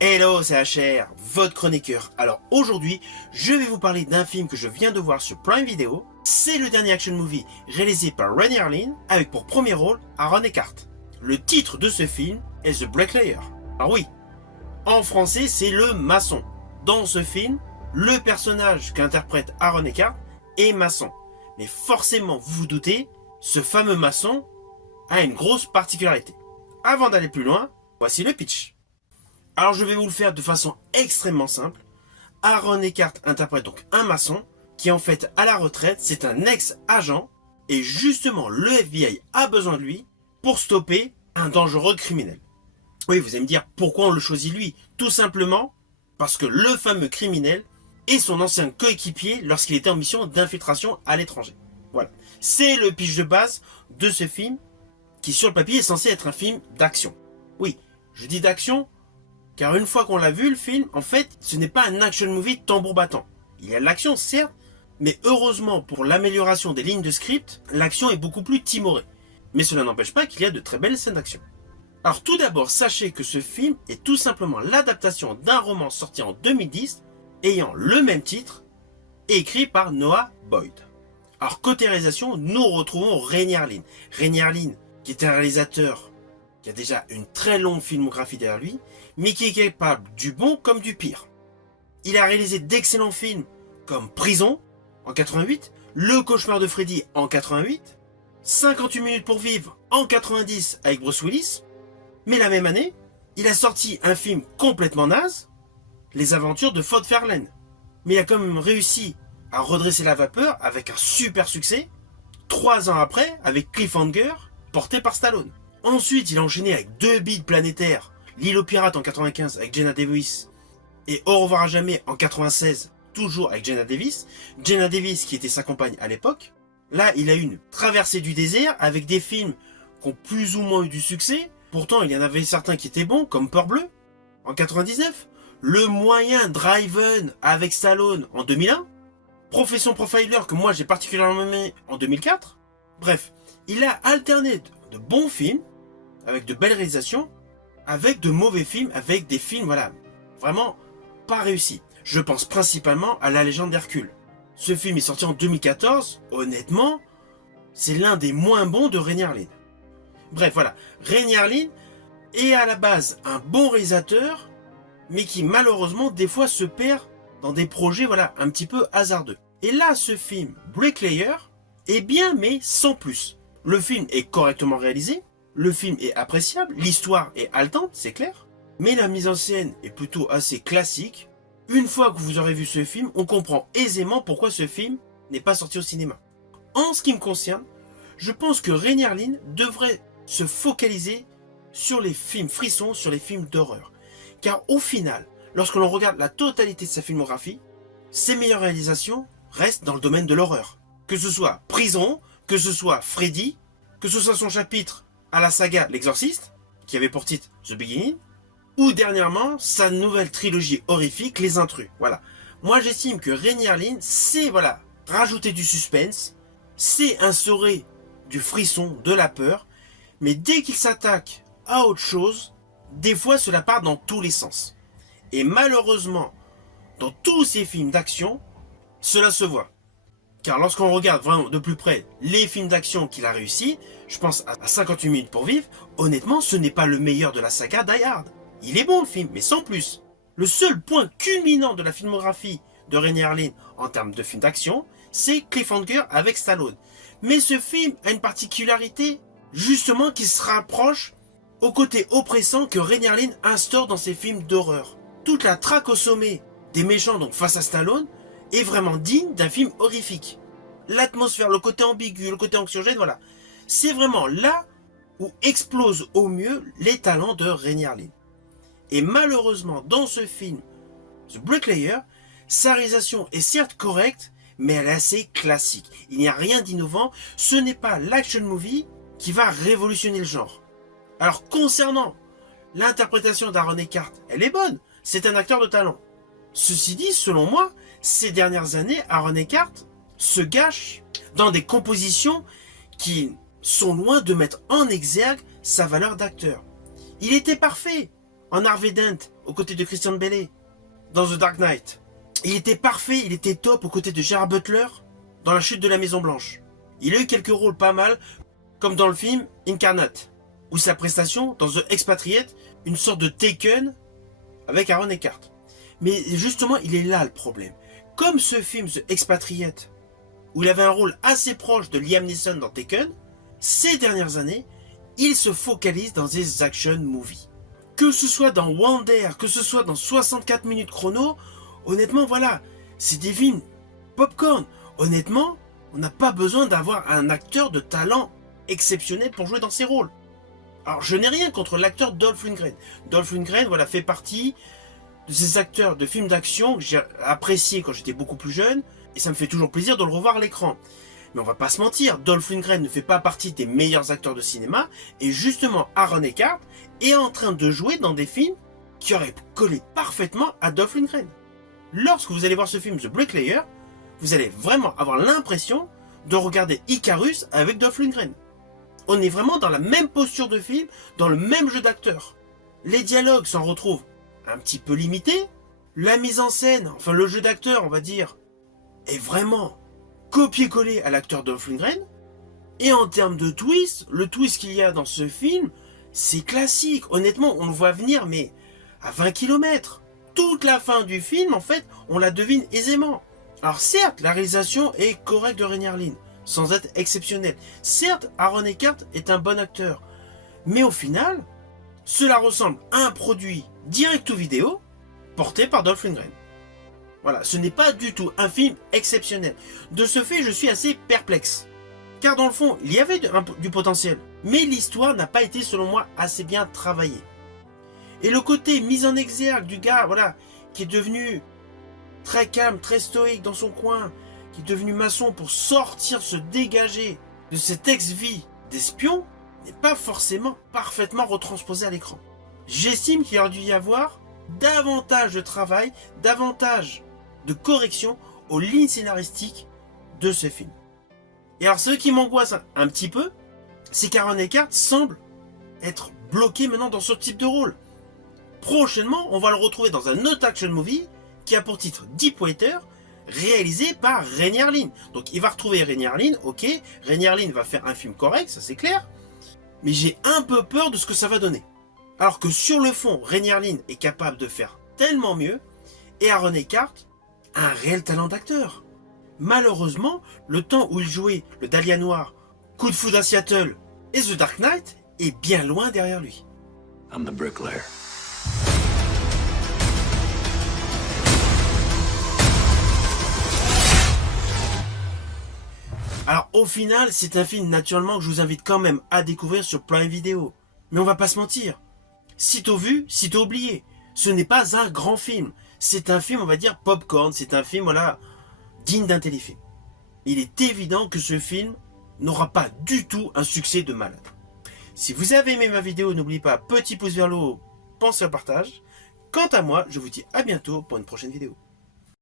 Hello, c'est HR, votre chroniqueur. Alors aujourd'hui, je vais vous parler d'un film que je viens de voir sur Prime Video. C'est le dernier action movie réalisé par Renny Harlin avec pour premier rôle Aaron Eckhart. Le titre de ce film est The Bricklayer. Alors oui, en français c'est le maçon. Dans ce film, le personnage qu'interprète Aaron Eckhart est maçon. Mais forcément, vous vous doutez, ce fameux maçon a une grosse particularité. Avant d'aller plus loin, voici le pitch. Alors je vais vous le faire de façon extrêmement simple. Aaron Eckhart interprète donc un maçon qui en fait à la retraite, c'est un ex-agent et justement le FBI a besoin de lui pour stopper un dangereux criminel. Oui, vous allez me dire pourquoi on le choisit lui. Tout simplement parce que le fameux criminel est son ancien coéquipier lorsqu'il était en mission d'infiltration à l'étranger. Voilà, c'est le pitch de base de ce film qui sur le papier est censé être un film d'action. Oui, je dis d'action car une fois qu'on l'a vu, le film, en fait, ce n'est pas un action movie tambour battant. Il y a de l'action, certes, mais heureusement pour l'amélioration des lignes de script, l'action est beaucoup plus timorée. Mais cela n'empêche pas qu'il y a de très belles scènes d'action. Alors tout d'abord, sachez que ce film est tout simplement l'adaptation d'un roman sorti en 2010, ayant le même titre, et écrit par Noah Boyd. Alors côté réalisation, nous retrouvons Renny Harlin. Renny Harlin, qui est un réalisateur qui a déjà une très longue filmographie derrière lui, mais qui est capable du bon comme du pire. Il a réalisé d'excellents films comme Prison en 88, Le Cauchemar de Freddy en 88, 58 minutes pour vivre en 90 avec Bruce Willis, mais la même année, il a sorti un film complètement naze, Les Aventures de Ford Fairlane. Mais il a quand même réussi à redresser la vapeur avec un super succès, 3 ans après avec Cliffhanger, porté par Stallone. Ensuite, il a enchaîné avec 2 bides planétaires, L'île aux pirates en 95 avec Jenna Davis et Au revoir à jamais en 96, toujours avec Jenna Davis. Jenna Davis qui était sa compagne à l'époque. Là, il a eu une traversée du désert avec des films qui ont plus ou moins eu du succès. Pourtant, il y en avait certains qui étaient bons, comme Peur Bleue en 99. Le moyen Driven avec Stallone en 2001. Profession Profiler que moi j'ai particulièrement aimé en 2004. Bref, il a alterné de bons films avec de belles réalisations, avec de mauvais films, avec des films, voilà, vraiment pas réussis. Je pense principalement à La Légende d'Hercule. Ce film est sorti en 2014, honnêtement, c'est l'un des moins bons de Renny Harlin. Bref, voilà, Renny Harlin est à la base un bon réalisateur, mais qui malheureusement des fois se perd dans des projets, voilà, un petit peu hasardeux. Et là, ce film, Bricklayer, est bien, mais sans plus. Le film est correctement réalisé, le film est appréciable, l'histoire est haletante, c'est clair, mais la mise en scène est plutôt assez classique. Une fois que vous aurez vu ce film, on comprend aisément pourquoi ce film n'est pas sorti au cinéma. En ce qui me concerne, je pense que Renny Harlin devrait se focaliser sur les films frissons, sur les films d'horreur. Car au final, lorsque l'on regarde la totalité de sa filmographie, ses meilleures réalisations restent dans le domaine de l'horreur. Que ce soit Prison, que ce soit Freddy, que ce soit son chapitre à la saga L'Exorciste, qui avait pour titre The Beginning, ou dernièrement sa nouvelle trilogie horrifique Les Intrus. Voilà. Moi j'estime que Renny Harlin, c'est voilà, rajouter du suspense, c'est instaurer du frisson, de la peur, mais dès qu'il s'attaque à autre chose, des fois cela part dans tous les sens. Et malheureusement, dans tous ces films d'action, cela se voit. Car lorsqu'on regarde vraiment de plus près les films d'action qu'il a réussi, je pense à 58 minutes pour vivre, honnêtement ce n'est pas le meilleur de la saga Die Hard. Il est bon le film, mais sans plus. Le seul point culminant de la filmographie de Renny Harlin en termes de films d'action, c'est Cliffhanger avec Stallone. Mais ce film a une particularité, justement, qui se rapproche au côté oppressant que Renny Harlin instaure dans ses films d'horreur. Toute la traque au sommet des méchants donc face à Stallone est vraiment digne d'un film horrifique. L'atmosphère, le côté ambigu, le côté anxiogène, voilà. C'est vraiment là où explosent au mieux les talents de Renny Harlin. Et malheureusement, dans ce film, The Bricklayer, sa réalisation est certes correcte, mais elle est assez classique. Il n'y a rien d'innovant, ce n'est pas l'action movie qui va révolutionner le genre. Alors concernant l'interprétation d'Aaron Eckhart, elle est bonne, c'est un acteur de talent. Ceci dit, selon moi, ces dernières années, Aaron Eckhart se gâche dans des compositions qui sont loin de mettre en exergue sa valeur d'acteur. Il était parfait en Harvey Dent, aux côtés de Christian Bale, dans The Dark Knight. Il était parfait, il était top aux côtés de Gerard Butler, dans La Chute de la Maison Blanche. Il a eu quelques rôles pas mal, comme dans le film Incarnate, ou sa prestation dans The Expatriate, une sorte de Taken avec Aaron Eckhart. Mais justement, il est là le problème. Comme ce film The Expatriate, où il avait un rôle assez proche de Liam Neeson dans Taken, ces dernières années, il se focalise dans des action movies. Que ce soit dans Wonder, que ce soit dans 64 minutes chrono, honnêtement, voilà, c'est des films popcorn. Honnêtement, on n'a pas besoin d'avoir un acteur de talent exceptionnel pour jouer dans ces rôles. Alors, je n'ai rien contre l'acteur Dolph Lundgren. Dolph Lundgren, voilà, fait partie de ces acteurs de films d'action que j'ai apprécié quand j'étais beaucoup plus jeune, et ça me fait toujours plaisir de le revoir à l'écran. Mais on va pas se mentir, Dolph Lundgren ne fait pas partie des meilleurs acteurs de cinéma, et justement Aaron Eckhart est en train de jouer dans des films qui auraient collé parfaitement à Dolph Lundgren. Lorsque vous allez voir ce film The Bricklayer, vous allez vraiment avoir l'impression de regarder Icarus avec Dolph Lundgren. On est vraiment dans la même posture de film, dans le même jeu d'acteur. Les dialogues s'en retrouvent un petit peu limités. La mise en scène, enfin le jeu d'acteur, on va dire, est vraiment copié-collé à l'acteur Dolph Lundgren. Et en termes de twist, le twist qu'il y a dans ce film, c'est classique. Honnêtement, on le voit venir, mais à 20 km. Toute la fin du film, en fait, on la devine aisément. Alors certes, la réalisation est correcte de Renny Harlin, sans être exceptionnelle. Certes, Aaron Eckhart est un bon acteur. Mais au final, cela ressemble à un produit direct-to-vidéo porté par Dolph Lundgren. Voilà, ce n'est pas du tout un film exceptionnel. De ce fait, je suis assez perplexe. Car dans le fond, il y avait du potentiel. Mais l'histoire n'a pas été, selon moi, assez bien travaillée. Et le côté mise en exergue du gars, voilà, qui est devenu très calme, très stoïque dans son coin, qui est devenu maçon pour sortir, se dégager de cette ex-vie d'espion, n'est pas forcément parfaitement retransposé à l'écran. J'estime qu'il aurait dû y avoir davantage de travail, davantage de correction aux lignes scénaristiques de ce film. Et alors ce qui m'angoisse un petit peu, c'est qu'Aaron Eckhart semble être bloqué maintenant dans ce type de rôle. Prochainement, on va le retrouver dans un autre action movie qui a pour titre Deepwater, réalisé par Renny Harlin. Donc il va retrouver Renny Harlin, ok, Renny Harlin va faire un film correct, ça c'est clair, mais j'ai un peu peur de ce que ça va donner. Alors que sur le fond, Renny Harlin est capable de faire tellement mieux, et Aaron Eckhart a un réel talent d'acteur. Malheureusement, le temps où il jouait le Dahlia Noir, Coup de foudre à Seattle et The Dark Knight est bien loin derrière lui. I'm the bricklayer. Alors au final, c'est un film naturellement que je vous invite quand même à découvrir sur Prime Video. Mais on va pas se mentir. Sitôt vu, sitôt oublié. Ce n'est pas un grand film. C'est un film, on va dire, popcorn. C'est un film, voilà, digne d'un téléfilm. Il est évident que ce film n'aura pas du tout un succès de malade. Si vous avez aimé ma vidéo, n'oubliez pas, petit pouce vers le haut, pensez au partage. Quant à moi, je vous dis à bientôt pour une prochaine vidéo.